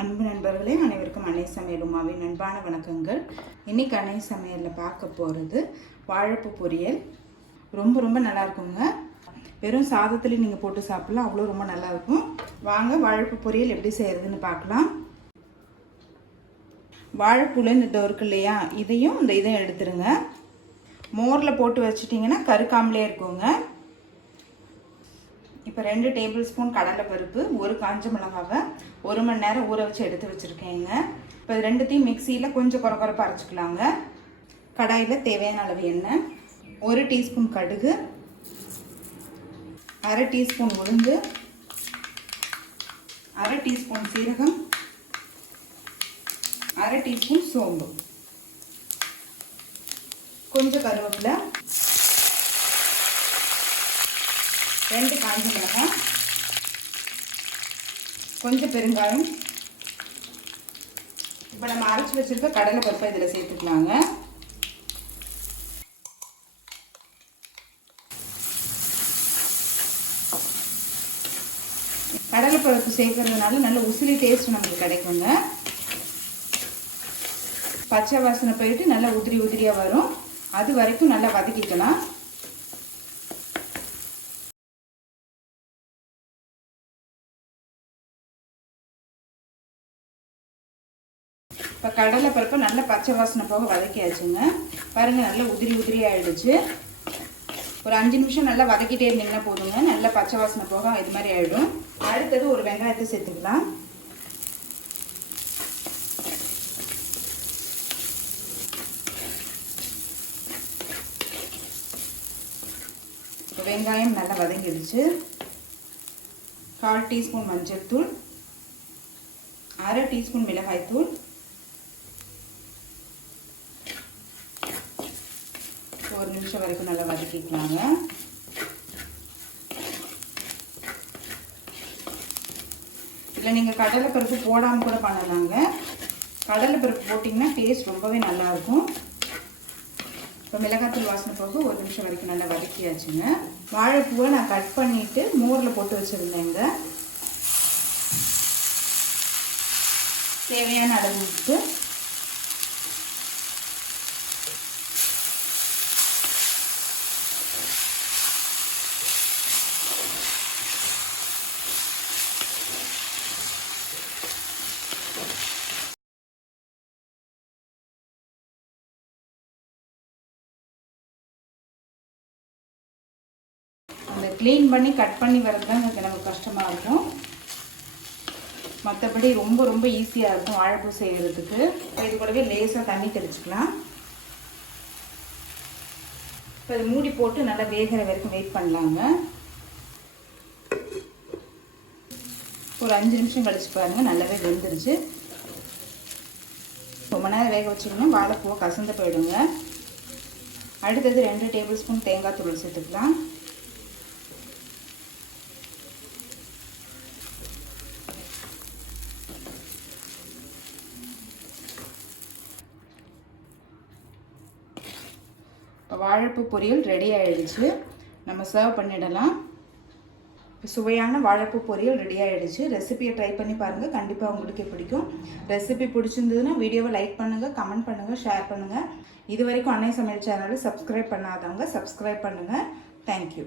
அன்பு நண்பர்களே, அனைவருக்கும் அன்னை சமையல் உமாவின் அன்பான வணக்கங்கள். இன்றைக்கி அன்னை சமையலில் பார்க்க போகிறது வாழைப்பூ பொரியல். ரொம்ப நல்லா இருக்குங்க. வெறும் சாதத்துலேயும் நீங்கள் போட்டு சாப்பிட்லாம், அவ்வளோ ரொம்ப நல்லாயிருக்கும். வாங்க வாழைப்பூ பொரியல் எப்படி செய்கிறதுன்னு பார்க்கலாம். வாழைப்பூல இந்த இருக்கு இல்லையா, இதையும் எடுத்துருங்க. மோரில் போட்டு வச்சிட்டிங்கன்னா கருக்காமலே இருக்குங்க. இப்போ 2 டேபிள் ஸ்பூன் கடலைப்பருப்பு, 1 காஞ்ச மிளகாவை 1 மணி நேரம் ஊற வச்சு எடுத்து வச்சுருக்கேங்க. இப்போ இது ரெண்டுத்தையும் மிக்சியில் கொஞ்சம் குறைப்பாக அரைச்சிக்கலாங்க. கடாயில் தேவையான அளவு எண்ணெய், 1 டீஸ்பூன் கடுகு, 1/2 டீஸ்பூன் உளுந்து, 1/2 டீஸ்பூன் சீரகம், 1/2 டீஸ்பூன் சோம்பு, கொஞ்சம் கருவேப்பிலை, 2 காஞ்ச மிளகாய், கொஞ்சம் பெருங்காயம். இப்போ நம்ம அரைச்சி வச்சிருக்க கடலை பருப்பை இதில் சேர்த்துக்கலாங்க. கடலை பருப்பு சேர்க்கறதுனால நல்ல உசிலி டேஸ்ட் நமக்கு கிடைக்குங்க. பச்சை வாசனை போயிட்டு நல்லா உதிரியாக வரும். அது வரைக்கும் நல்லா வதக்கிக்கலாம். இப்போ கடலை பருப்பை நல்லா பச்சை வாசனை போக வதக்கியாச்சுங்க. பாருங்கள், நல்லா உதிரி ஆகிடுச்சு. ஒரு 5 நிமிஷம் நல்லா வதக்கிட்டே இருந்தீங்கன்னா போதுங்க. நல்லா பச்சை வாசனை போக இது மாதிரி ஆகிடும். அடுத்தது ஒரு வெங்காயத்தை சேர்த்துக்கலாம். வெங்காயம் நல்லா வதங்கிடுச்சு. 1/4 டீஸ்பூன் மஞ்சள் தூள், 1/2 டீஸ்பூன் மிளகாய் தூள், 1 நிமிஷம் வரைக்கும் நல்லா வதக்கிக்கலாங்க. இல்லை நீங்கள் கடலைப்பருப்பு போடாமல் கூட பண்ணலாங்க. கடலைப்பருப்பு போட்டிங்கன்னா டேஸ்ட் ரொம்பவே நல்லாயிருக்கும். இப்போ மிளகாத்தூள் வாசனை போக 1 நிமிஷம் வரைக்கும் நல்லா வதக்கியாச்சுங்க. வாழைப்பூவை நான் கட் பண்ணிவிட்டு மோரில் போட்டு வச்சுருந்தேங்க. தேவையான அளவு உப்பு, அந்த க்ளீன் பண்ணி கட் பண்ணி வரது தான் நமக்கு கஷ்டமாக இருக்கும். மற்றபடி ரொம்ப ஈஸியாக இருக்கும் வாழைப்பூ செய்கிறதுக்கு. இது கூடவே லேசாக தண்ணி தெளிச்சுக்கலாம். இப்போ இது மூடி போட்டு நல்லா வேகிற வரைக்கும் வெயிட் பண்ணலாங்க. ஒரு 5 நிமிஷம் கழிச்சு பாருங்கள், நல்லாவே வெந்துருச்சு. ரொம்ப நேரம் வேக வச்சிங்கன்னா வாழைப்பூவை கசந்து போயிடுங்க. அடுத்தது 2 டேபிள் ஸ்பூன் தேங்காய் தூள் சேர்த்துக்கலாம். வாழைப்பூ பொரியல் ரெடி ஆகிடுச்சு. நம்ம சர்வ் பண்ணிடலாம். சுவையான வாழைப்பூ பொரியல் ரெடி ஆகிடுச்சு. ரெசிபியை ட்ரை பண்ணி பாருங்கள், கண்டிப்பாக உங்களுக்கு பிடிக்கும். ரெசிபி பிடிச்சிருந்ததுன்னா வீடியோவை லைக் பண்ணுங்கள், கமெண்ட் பண்ணுங்கள், ஷேர் பண்ணுங்கள். இது வரைக்கும் அன்னை சமையல் சேனலை சப்ஸ்கிரைப் பண்ணாதவங்க சப்ஸ்கிரைப் பண்ணுங்கள். தேங்க்யூ.